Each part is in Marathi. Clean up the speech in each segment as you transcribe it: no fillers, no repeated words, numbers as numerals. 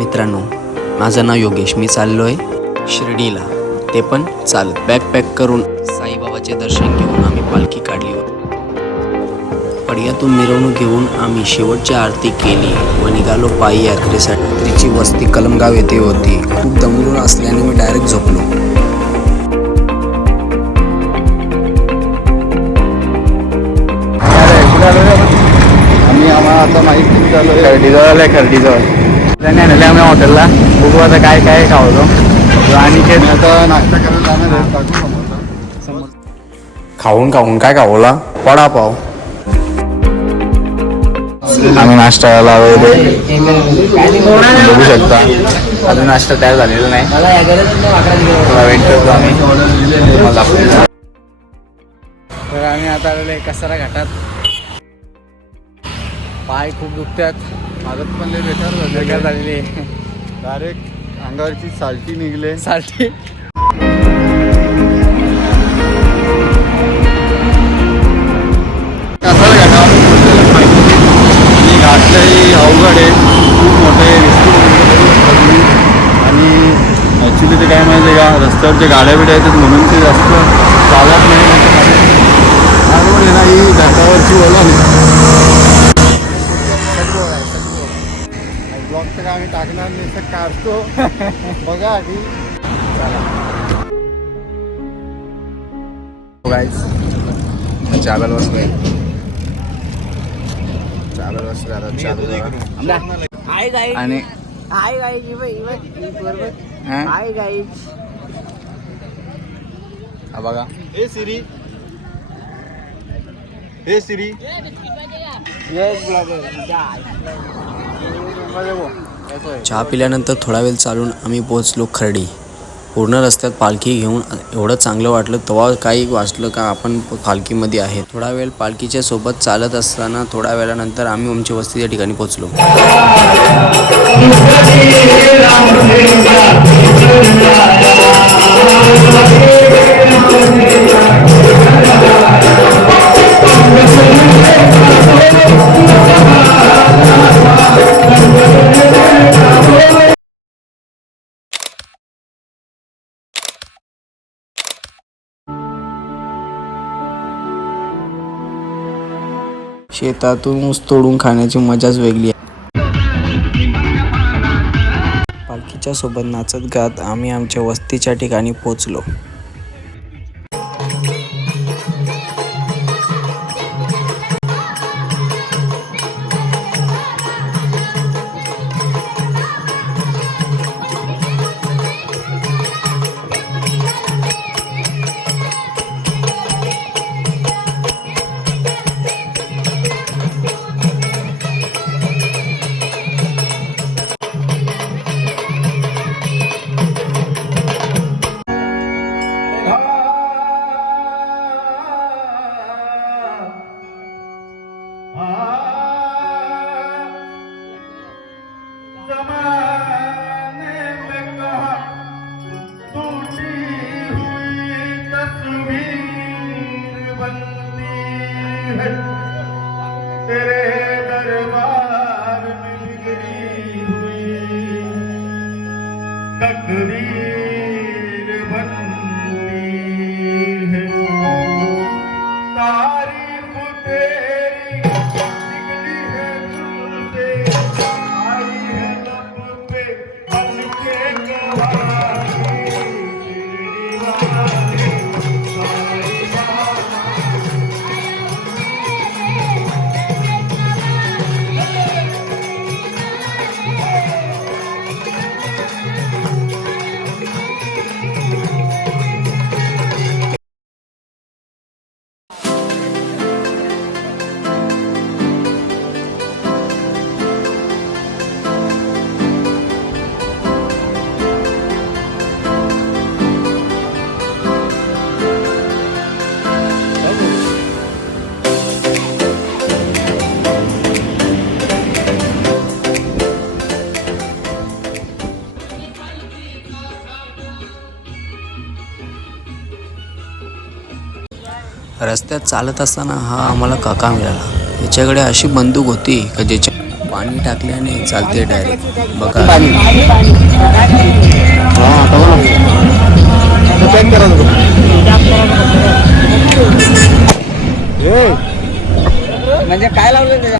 मित्रांनो, माझं नाव योगेश. मी चाललो आहे शिर्डीला, ते पण चालत. बॅग पॅक करून साईबाबाचे दर्शन घेऊन आम्ही पालखी काढली होती. पडयातून मिरवणूक घेऊन आम्ही शेवटची आरती केली व निघालो पायी यात्रेसाठी. तिची वस्ती कलमगाव येथे होती. खूप दमून असल्याने मी डायरेक्ट झोपलो. आम्ही आता माहिती चालू आहे खर्डीजवळ त्याने आणले आम्ही हॉटेलला. बघू आता काय काय खावतो आणि आता नाश्ता करायला जाणार आहे. खाऊन काय खावला? वडापाव. आम्ही नाश्ता करायला बघू शकता. अजून नाश्ता तयार झालेला नाही. थोडा वेट करतो आम्ही. तर आम्ही आता आलेलो आहे कसारा घाटात. पाय खूप दुखतात. माझं पण लय बेकार झालेली आहे. डायरेक्ट अंगावरची साल्टी निघले. साल्टी कसारा घाटावर आणि घाटलंही अवघड आहे. खूप मोठे आणि ॲक्च्युली ते काय माहिती आहे का, रस्त्यावर जे गाड्या बिड्या येतात म्हणून ते जास्त चालत नाही. ही घाटावरची ओला ब्लॉग तर आम्ही टाकणार नाही, तर काढतो. बघा आधी. चालत बसलोय. आणि बघा हे सिरी चहा पिल्यानंतर थोडा वेळ चालून आम्ही पोहोचलो खर्डी. पूर्ण रस्त्यात पालखी घेऊन एवढं चांगलं वाटलं. तेव्हा काही वाचलं का आपण पालखीमध्ये आहे. थोडा वेळ पालखीच्या सोबत चालत असताना थोड्या वेळानंतर आम्ही आमच्या वस्तीच्या ठिकाणी पोहोचलो. शेतातून ऊस तोडून खाण्याची मजाच वेगळी आहे. पालखीच्या सोबत नाचत गात आम्ही आमच्या वस्तीच्या ठिकाणी पोहोचलो. रस्त्यात चालत असताना हा आम्हाला काका मिळाला. याच्याकडे अशी बंदूक होती का पाणी टाकल्याने चालते डायरेक्ट बघा. म्हणजे काय लावलं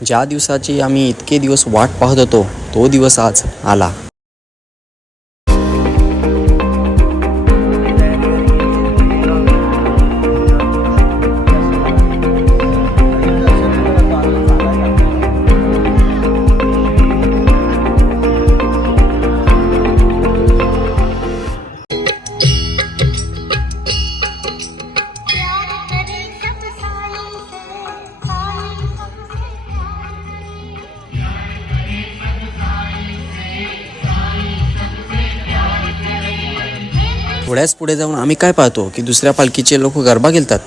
ज्या दिवसाची आम्ही इतके दिवस वाट पाहत होतो तो दिवस आज आला. थोड्याच पुढे जाऊन आम्ही काय पाहतो की दुसऱ्या पालखीचे लोक गरबा खेळतात.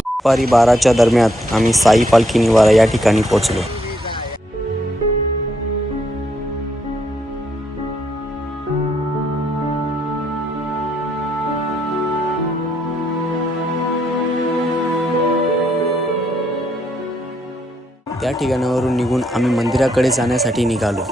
दुपारी 12च्या दरम्यान आम्ही साई पालखी निवारा या ठिकाणी पोहोचलो. त्या ठिकाणावरून निघून आम्ही मंदिराकडे जाण्यासाठी निघालो.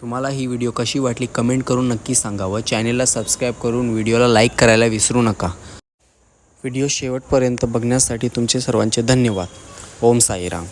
तुम्हाला ही व्हिडिओ कशी वाटली कमेंट करून नक्की सांगा व चॅनेलला सबस्क्राईब करून व्हिडिओला लाईक करायला विसरू नका. व्हिडिओ शेवटपर्यंत बघण्यासाठी तुमचे सर्वांचे धन्यवाद. ओम साईराम.